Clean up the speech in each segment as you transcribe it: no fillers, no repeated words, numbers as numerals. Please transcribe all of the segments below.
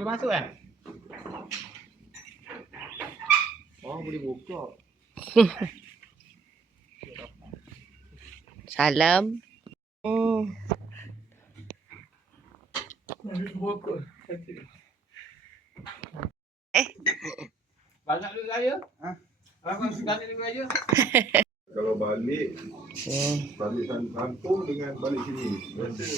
Boleh masuk kan? Oh, boleh buka. Salam. Banyak duit raya? Ha? Banyak sekali duit raya? Kalau balik kampung dengan balik sini. Rasa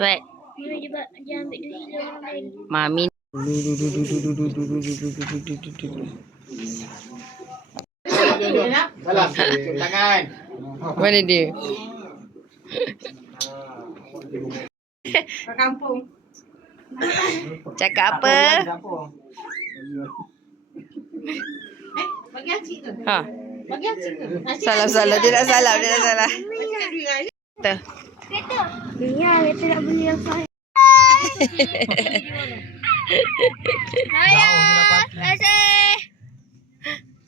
Baik. Mami. Salah, cium tangan. Mana dia? Ke kampung. Cakap apa? Bagi acik tu. Ha. Bagi acik tu. Salah. Dia nak salah. Kereta. Ya, kereta nak beli yang saya. Kasih.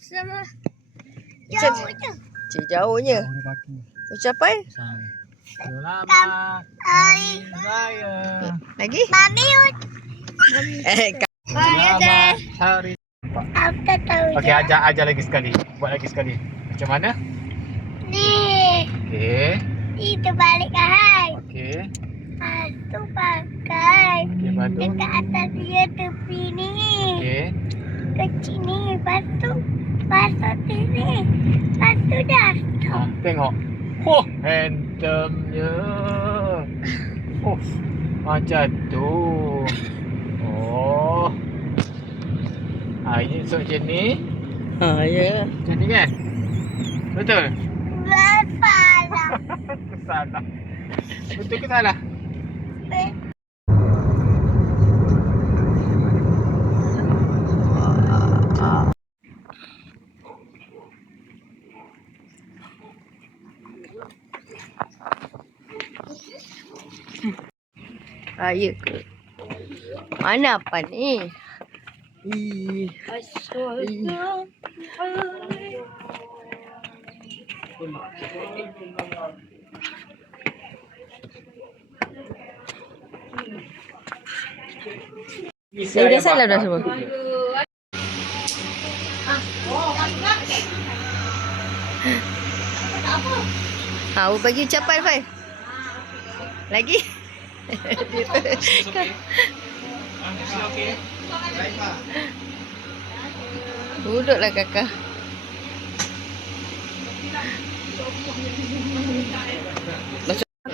Sama. Jauhnya. Ucapan? Selamat Hari raya. Lagi? Mami. Selamat hari. Apa tahu? Okey, ajar lagi sekali. Buat lagi sekali. Macam mana? Ni. Okey. Itu balik kahai. Okey. Itu pakai. Okey, batu. Dekat atas dia tepi ni. Okey. Kecil ni. Lepas sini. Lepas tu dah. Ha, tengok. Oh, handsome-nya. Oh, macam tu. Oh. Ini esok macam ni. Ha, ya. Macam ni kan? Betul? Bersalah. Salah. Betul ke salah? Raya ke? Mana apa ni? Dah salah dah semua. Ha, bagi ucapan Fai. Lagi? Duduklah kakak.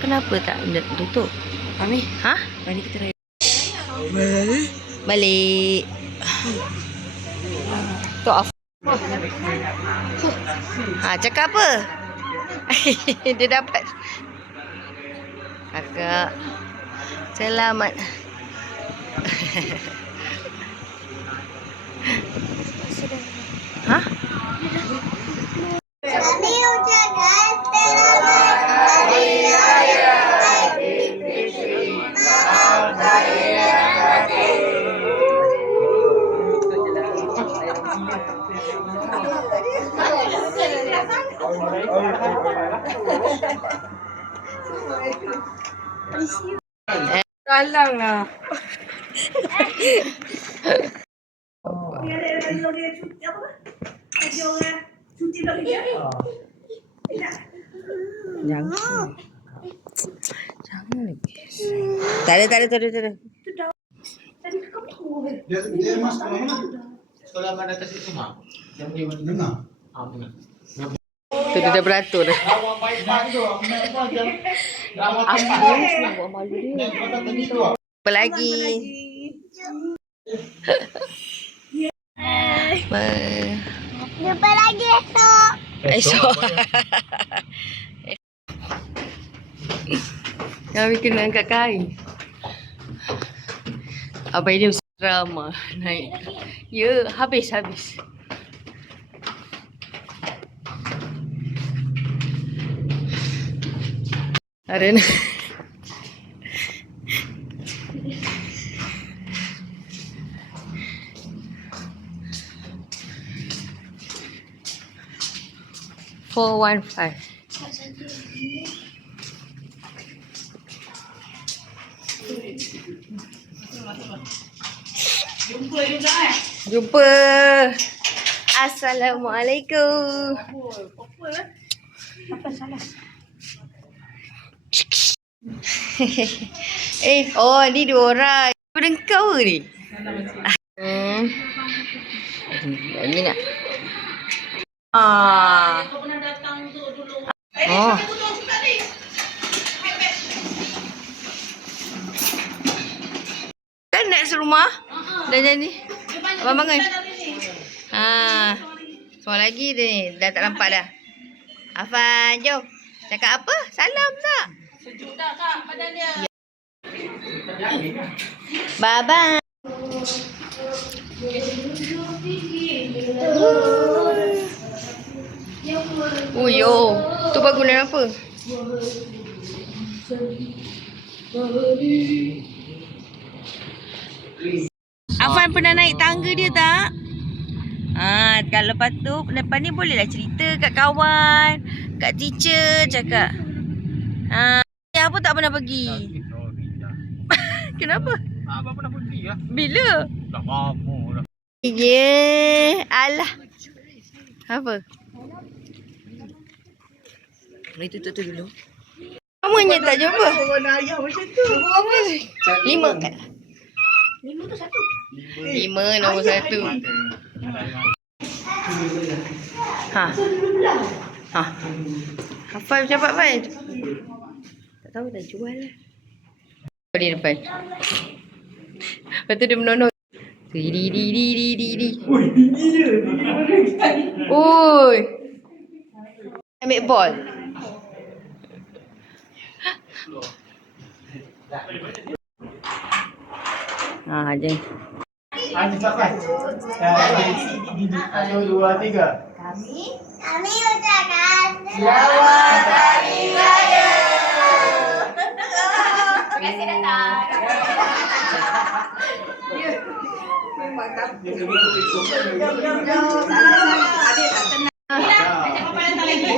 Kenapa tak tutup? Mami, ha? Mari kita raya. Balik. Tu off. Ha, cakap apa? Dia dapat. Kakak. Selamat. Ha? Mami ucapkan selamat hari raya. Kalang lah. Jangan lagi. Tak ada. dia masuk sekolah mana? Sekolah mana atas itu mah? Yang dia mana dengar? Ah, dengar. Tu dia dah beratur dah. Awak baik tu. Apa je? Rawat Apa ni nak buat malu dia? Apa lagi? Jumpa lagi esok. Esok. Kami kena angkat kain. Abang ini drama naik. Ya, habis. Ada 415. Jumpa. Assalamualaikum. Oh ni 2 orang. Daripada kau ke ni? Ni nak. Oh. Kan nak serumah? Dah jadi. Abang bangun. Semua lagi ni. Dah tak nampak dah. Afan, jom. Cakap apa? Salam tak? Sejuk tak kak badan dia? Bye-bye. Yo. Tu bangunan apa? Afan pernah naik tangga dia tak? Kalau lepas tu, lepas ni bolehlah cerita kat kawan, kat teacher, cakap. Apa tak pernah pergi? Kenapa? Abang pernah pergi lah. Bila? Dah lama dah. Alah. Apa? Itu dulu. Namanya tak jumpa. Warna ayah macam tu. 5 kan? 5 tu 1. 5 nombor 1. Hafal cepat Fan. Tak tahu dah jual lah. Di depan. Lepas tu dia menonong. Di. Oi. Ambil bol. Je. Cepat. 1, 2, 3. Kami ucapkan Selamat Hari Raya. terima kasih datang. Memang tak. Jom. Salah. Adik tak tenang. Ajak papa datang lagi.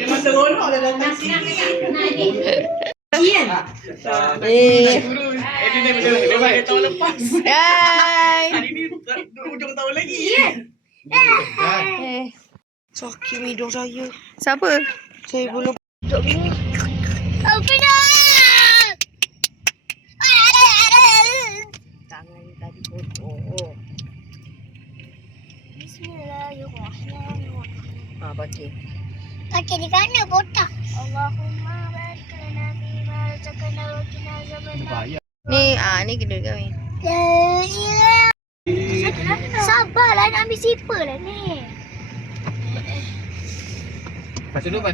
Memang seronok dah datang sini. Ian. Dia baik tahun lepas. Hai. Hari ni hujung tahun lagi. Ian. Sakit hidung saya. Siapa? Saya belum. Open up. Tangan tadi kotor. Bismillahirrahmanirrahim. Pakai. Pakai di mana botak? Allahumma barik lana fi ma razaqtana wa qina azabannar. Ni kedua kami. La ilaha. Sabarlah nak ambil sipar lah ni. Duduk.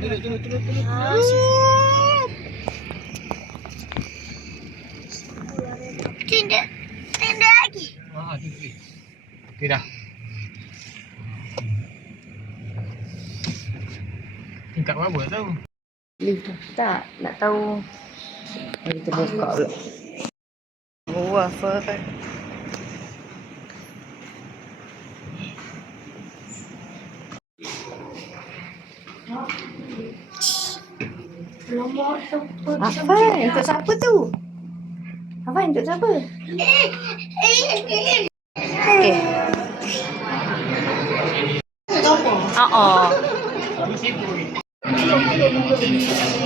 Tenda lagi. Okey dah. Tingkat berapa tahu? Tak, nak tahu. Kita buka pula. Waffle kan. Afan, untuk siapa tu? Afan, untuk siapa? Okey.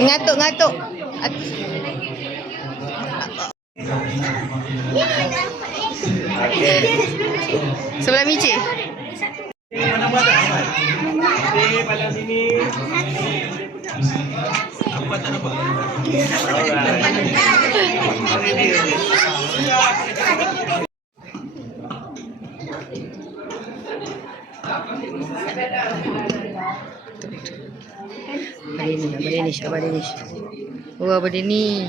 Ngatuk. Sebelah meja. Pada sini. Apa tak nampak? Badish. Wah, Badini.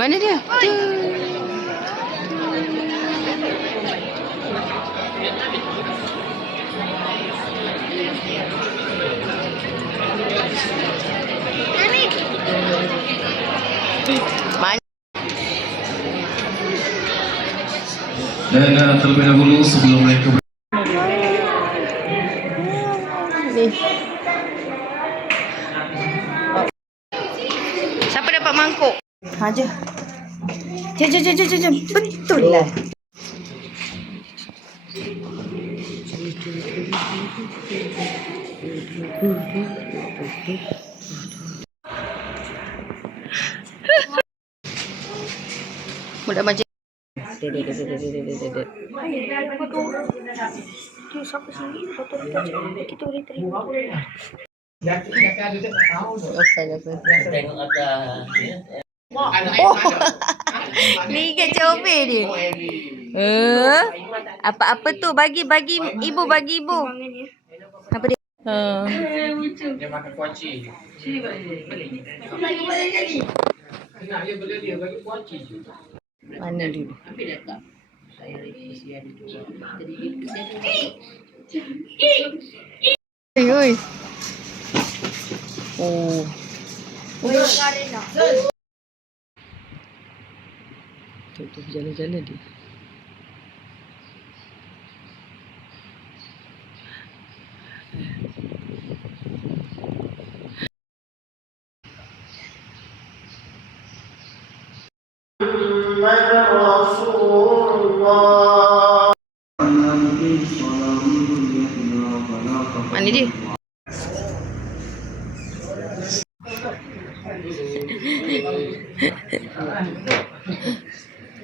Mana dia? Mana? Dan terlebih dahulu sebelum mereka Ni. Siapa dapat mangkuk? Ha, je. Jom. Betul lah. Budak macam Tengok atas. ni kat comel dia. Apa-apa tu bagi ibu. Apa dia? Dia makan kuaci. Nak dia bela dia bagi kuaci je. Mana dulu? Oi. Oh. Tu jalan-jalan dia. Mana dia?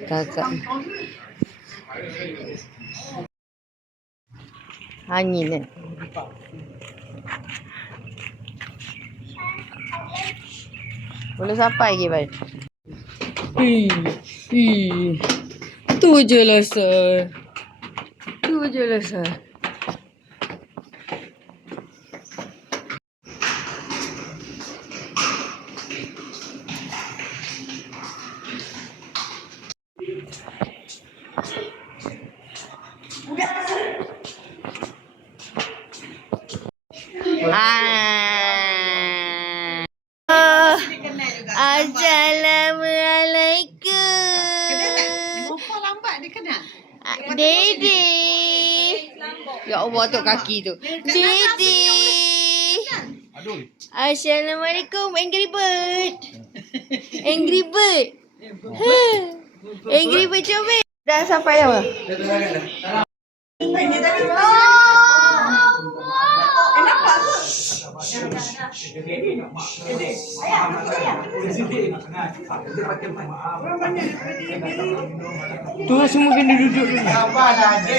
Kakak. Angin kan? Boleh sampai ke, Bai? Tu je lah, Sir. Assalamualaikum. Nampak lambat dia kena. Dede. Ya Allah, tok kaki tu. Dede. Assalamualaikum, Angry Bird. Angry Bird comel. Dah sampai dah. Tu semua kena duduk dulu. Sabar saja.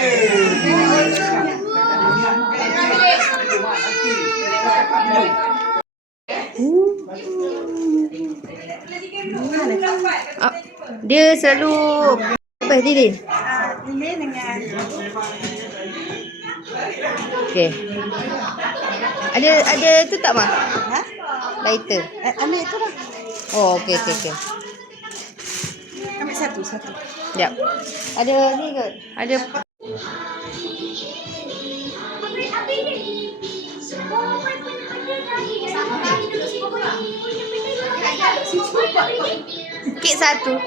Dia selalu apa Didin? Ini dengan Okey. Ada tu tak mah? ha? Lighter. Ambil tu lah. Oh, okey. Ambil satu. Jap. Ada ni ke? Ada kek satu.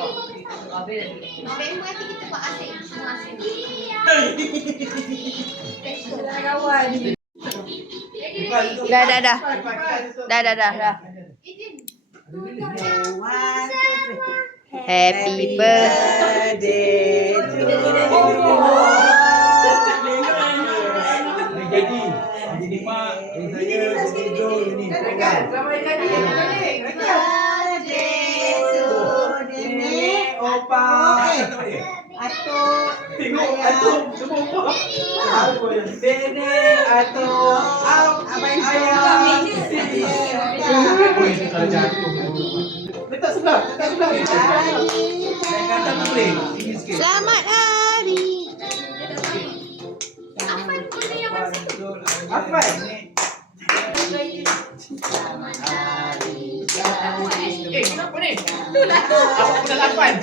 Dah. Happy birthday to Jadi mak, saya video ini. Opa. Atuk. Tengok atuk semua opa. Nenek atuk. Abang Ayah. Letak sebelah. Saya kata tak boleh. Tinggi sikit. Selamat hari. Apa ni? Kenapa ni? Itulah tu. Awak pun dah 8.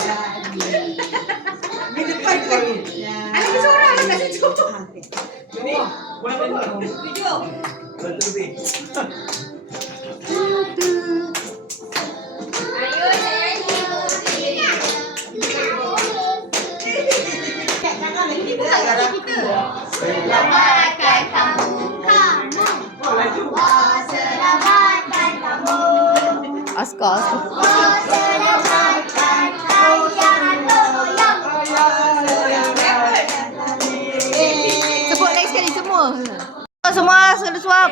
Di depan tu lagi. Anak kita seorang kat situ. Ni, buat apa? Video. Betul lebih. Ayo saya course. Sebut lagi sekali semua. Semua sudah suap.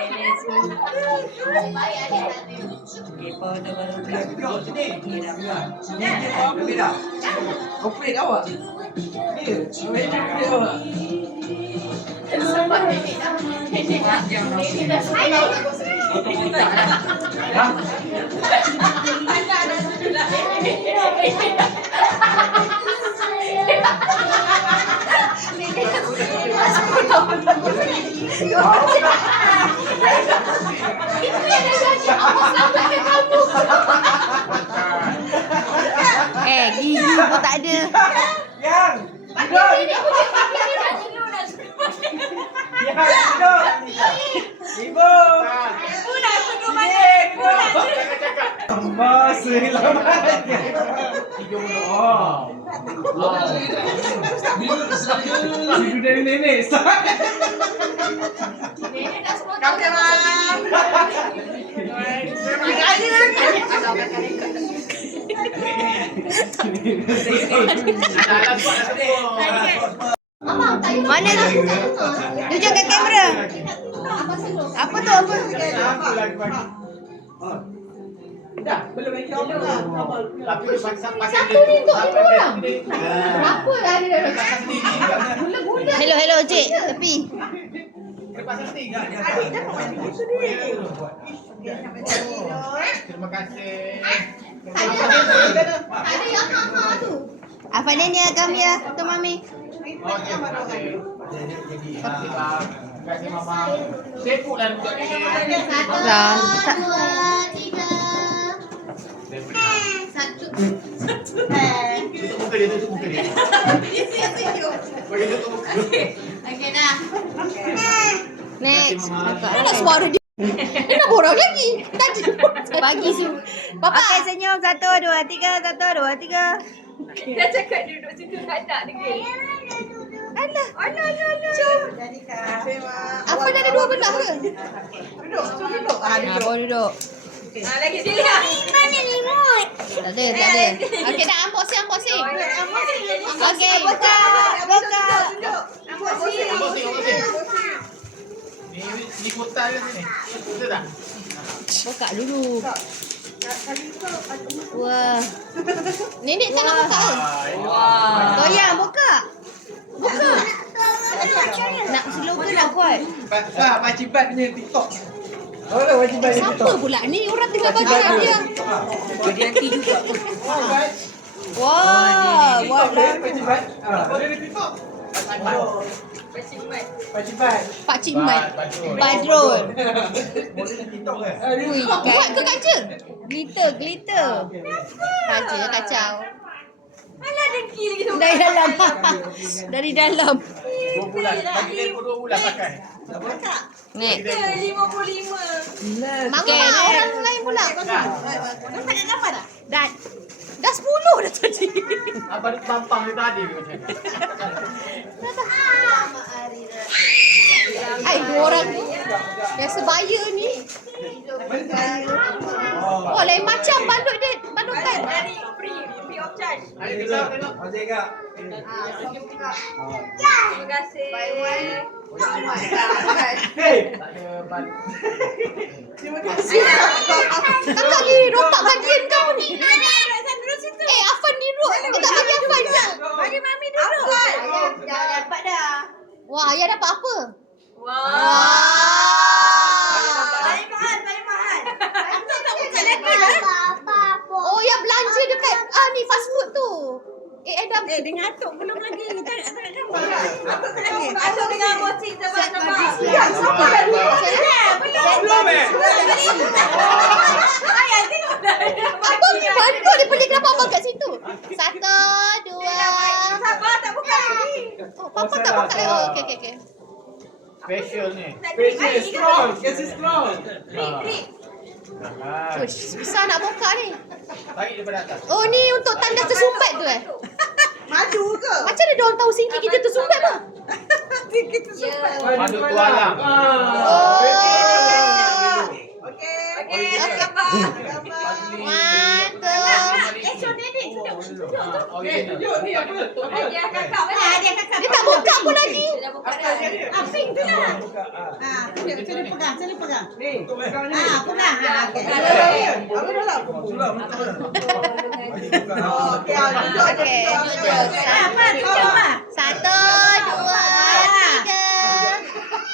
Gigi pun tak ada. Mana tu? Tunjuk kat kamera. Apa tu? Apa? Dah, belum lagi tapi pasang Satu ni untuk lima orang. Apa ada dalam gula-gula. Hello cik, tepi. pasang stick. Terima kasih. Ada yang ha tu. Apa ni kami ya, tu mami. Terima kasih mama. Sepuklah untuk ni. Satu, dua, tiga. Satu. Tutup muka dia, tutup muka dia. Bagi tutup muka. Okey dah. Next. Mana suara dia? Dia nak borang lagi. Tadi Bagi su. Papa. Okey, senyum. 1, 2, 3. 1, 2, 3. Dia cakap duduk situ tak nak dengar. Alah. Jom. Apa dah ada dua belah ke? Duduk. Bawa duduk. Lagi sini. Mana remote? Tak ada. Okey dah amposi. Okey, buka. Ni kota ke sini? Betul tak? Buka dulu. Wah. Nenek jangan buka ke? Goyang, buka. Nak slow ke nak kuat? Wajibat punya TikTok. Siapa pula ni? Orang tengah bagi hadiah. Jadi nanti juga. Wah, Wajibat. Dia di TikTok. Pak Cik Mat. Badrul. Boleh di TikTok ke? Ui, Buat ke kaca? glitter. Kaca kacau. Alah dengki lagi tu. Dari dalam. 2 bulan. Bagi dia 2 bulan pakai. Next. 55. Mama Okay, orang lain pula. Dah tak dapat dah? Dah 10 dah tadi. Abang ni pampang dia tadi macam. Ai dua orang ni. Yang sebaya ni. Oh lain macam balut dia. Balutan. Free of charge. Ayo tengok. Terima kasih. Hey. Tak ada ban. Kakak ni rompak bagian kamu ni. Afan ni duduk. Tak bagi Afan je. Bagi mami duduk. Dah dapat dah. Wah, ayah dapat apa? Wah. Apa-apa. Oh, yang belanja dekat ni fast food tu. Adam. Dia ngatuk belum lagi. Tak nak gambar. Atuk dengan bocing sama-sama. Siapa dah dulu? Belum Ayah tengok dah. Abang ni bandul dia beli kenapa abang kat situ? 1, 2. Sabar tak buka lagi. Oh, papa tak buka lagi. Oh, okey. Special ni. Special scroll. Kasih scroll. Uish, susah nak buka ni. Tarik daripada atas. Oh, ni untuk tanda tersumbat tu Maju ke? Macam mana dia orang tahu singkir kita tersumbat bang? Sikit tersumbat. Madu tualang. Oh. Okey. Gambar. Wah. original. Hadiah kakak mana? Hadiah kakak. Dia tak buka pun lagi. Dia dah buka dah. Pink tu lah. Sini pegang, sini pegang. pegang ni. Pegang. Okey. Apa dalam? Sulam. Okey. Apa? Cuba. 1, 2, 3.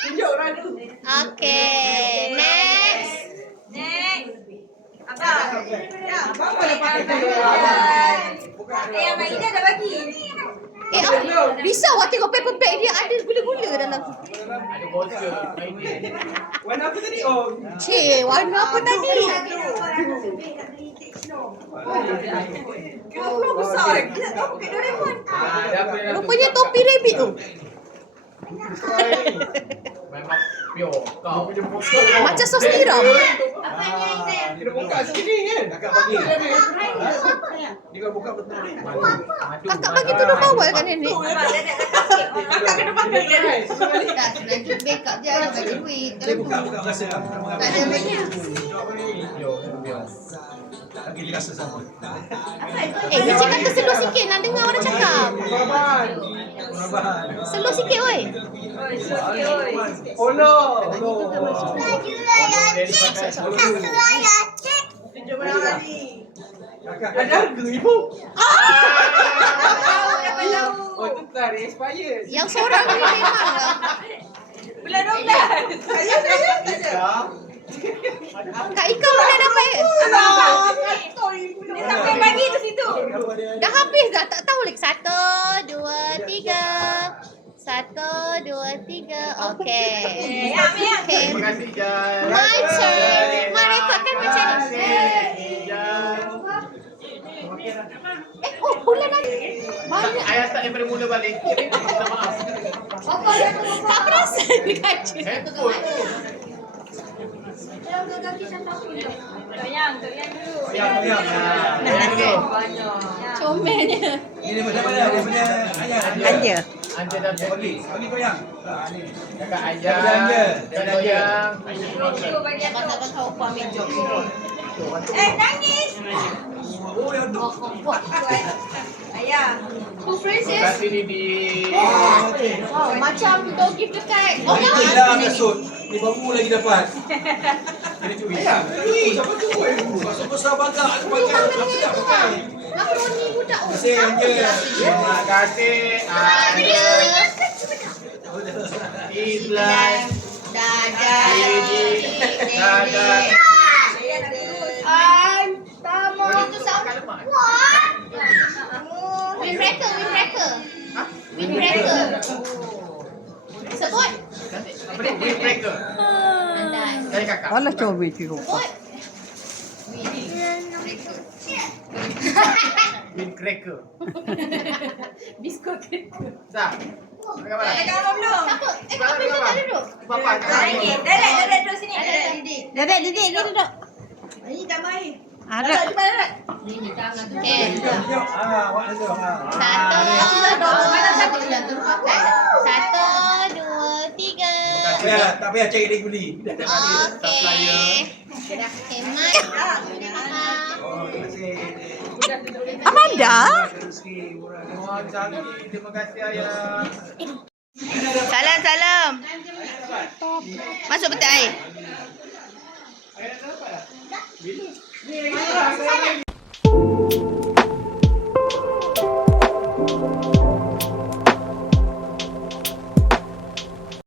Tunjuk Radu. Okey. Next. Abang. Abang boleh pakai yang Maida dah bagi. Risau awak tengok paper bag dia ada gula-gula dalam tu. Ada voucher. Warna apa tadi? Oh. Cik, warna apa tadi? Kira besar. Kita tahu pakai Doraemon. Rupanya topi rabbit tu. Memang pure. Kau. Macam sos tiram. Kita buka sini kan? Kakak bagi. Dia buka betul ni. Kakak bagi tudung bawal kan nenek? Kakak kena pakai dia. Tak, sudah backup je ada bagi duit. Dia buka rasa. Tak ada banyak. Lagi dia rasa sama. Encik kata slow sikit nak dengar orang cakap. Slow sikit woi. Olo. Kakak ada harga ibu. Oh tu tak expired. Yang seorang ni memang lah. Bulan 12. Saya. Kak Ika mana dapat ya? Dia sampai pagi tu situ. Dah habis dah, tak tahu lagi. 1, 2, 3. 1, 2, 3. Okey. Ambil. Okey. Terima kasih, Jan. My turn. Mak rekodkan macam ni. Oh, bulan lagi. Banyak. Ayah start daripada mula balik. Minta maaf. Tak perasan dia kaca. Handphone. Toyang dulu. Comelnya. Ini daripada ayah. Anja. Anja dah bagi. Bagi goyang. Kakak Anja. Anja. Dan goyang. Abang-abang kau upah meja. Nangis. Oh yang tu. Ayah. Terima kasih, Didi. Oh, macam dog gift dekat. Oh, Dah kasut. Ni baru lagi dapat. Ini curi. Ayah, siapa tu? Masuk besar bangga. Sedap pakai. makaroni budak. Oh, Terima kasih Anja. Terima kasih, Anja. Islam. Dadah. Dadah. Itu sound. Windbreaker. Windbreaker. Sebut. Apa ni? Windbreaker. Dari kakak. Alah coba tu. Windcracker. Biskut cracker. Sah. Kakak mana? Kakak apa belum? Siapa? Kau present tak duduk? Papa. Nangis. Dadah duduk sini. Dadah. Didik dia duduk. Ini tak main. Ada. Okay. Awak ada. 1, 2, 3. Ya, tak payah cari dia beli. Dah tak ada. Okey. Hemat. Oh, terima kasih. Amanda. Oh, cantik. Terima kasih, ayah. Salam. Masuk peti air.